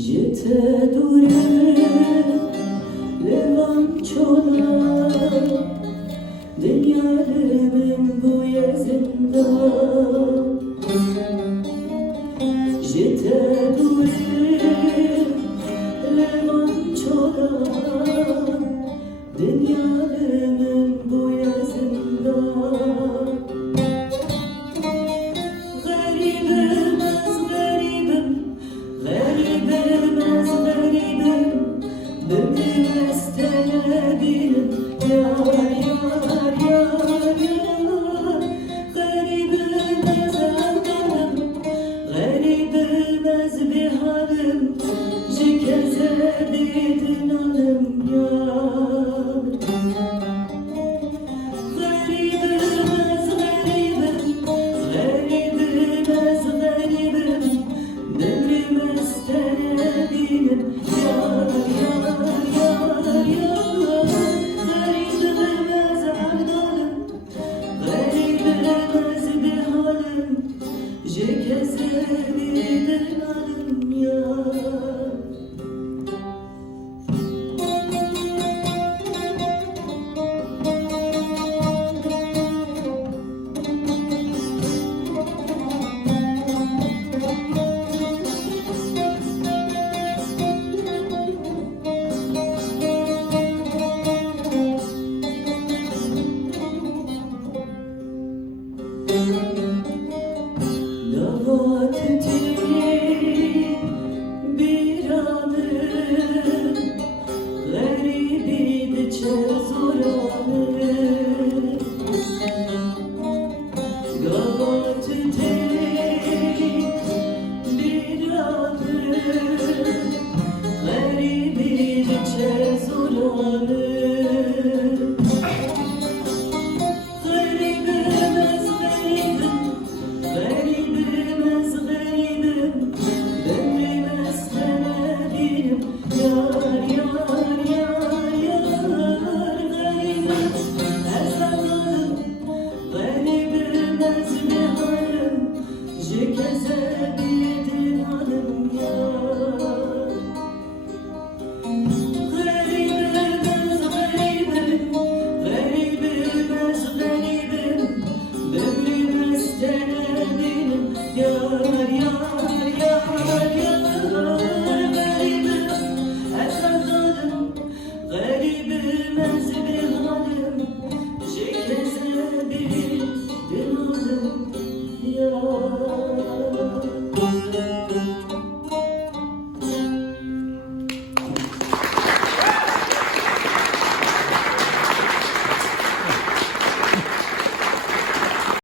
Jete dure levan çola Dünyanın bu yazında Jete dure levan çola Dünyanın bu yazında Garibim az garibim Garibim az garibim Beni isteyebilirim Yar yar yar yar Garibim az anladım Garibim az bir halim Cikeze bidin alım yar Garibim az garibim Garibim az garibim Ömrüm isteyebilirim Yar yar yar yar Garibim az anladım Garibim az bir halim Cikeze bidin alım yar Lavat ettiğin bir anı Garibi de zor anı Lavat ettiğin bir anı Garibi de zor anı Garibim az garibim Ömrüm isteyebilirim Yar yar yar yar Garibim az anladım Garibim az bir halim Cikeze bidin alım yar Garibim az garibim Garibim az garibim Ömrüm isteyebilirim Yar yar yar yar